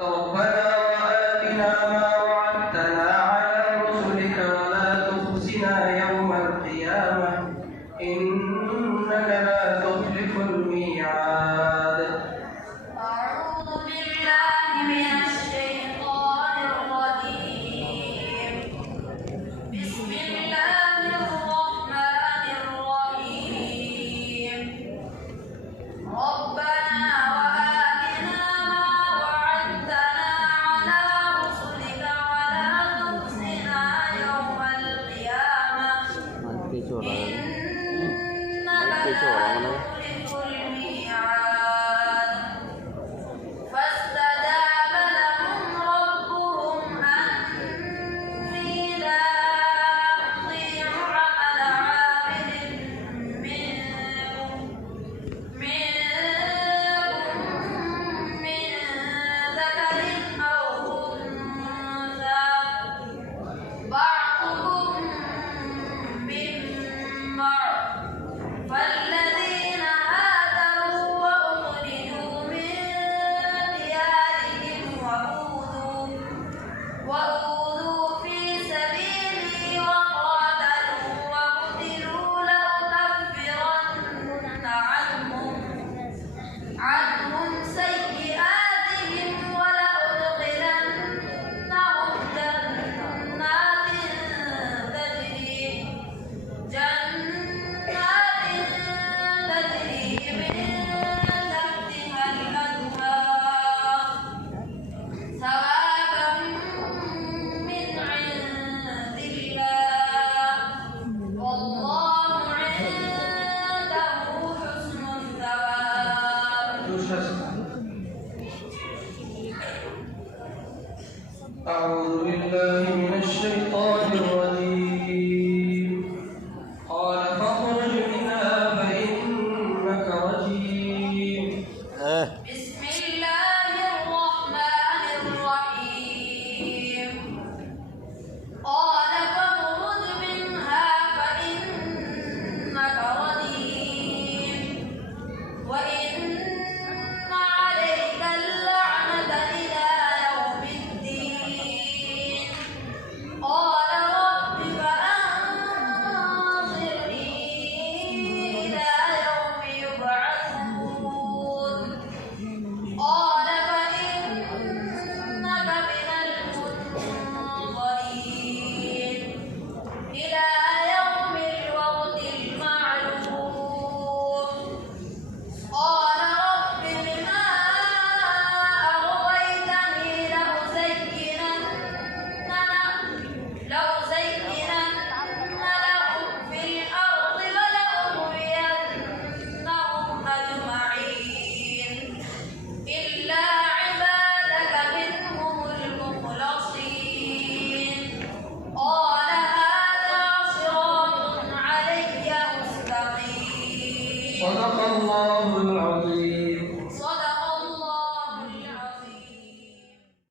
ربنا وآتنا ما وعدتنا على رسلك ولا تخزنا يوم القيامة إنك لا تخلف الميعاد. أعوذ بالله من الشيطان الرجيم. بسم الله الرحمن الرحيم. ربنا وآتنا ما وعدتنا على رسلك ولا تخزنا يوم القيامة إنك لا تخلف الميعاد. فاستجاب لهم ربهم أني لا أضيع عمل عامل منكم من ذكر أو أنثى بعضكم من بعض. فالذين هاجروا وأخرجوا من ديارهم وأوذوا في سبيلي وقاتلوا وقتلوا لأكفرن عنهم سيئاتهم ولأدخلنهم جنات تجري من تحتها الأنهار ثوابا من عند الله والله عنده حسن الثواب. أعوذ بالله من الشيطان الرجيم. قال فاخرج منها فإنك رجيم. بسم الله الرحمن الرحيم. قال فاخرج منها فإنك رجيم وإن عليك اللعنة إلى يوم الدين. قال رب فأنظرني إلى يوم يبعثون. قال فإنك من المنظرين إلى يوم الوقت المعلوم. قال رب بما أغويتني لأزينن لهم في الأرض ولأغوينهم أجمعين إلا عبادك منهم المخلصين. قال هذا صراط علي مستقيم. صدق الله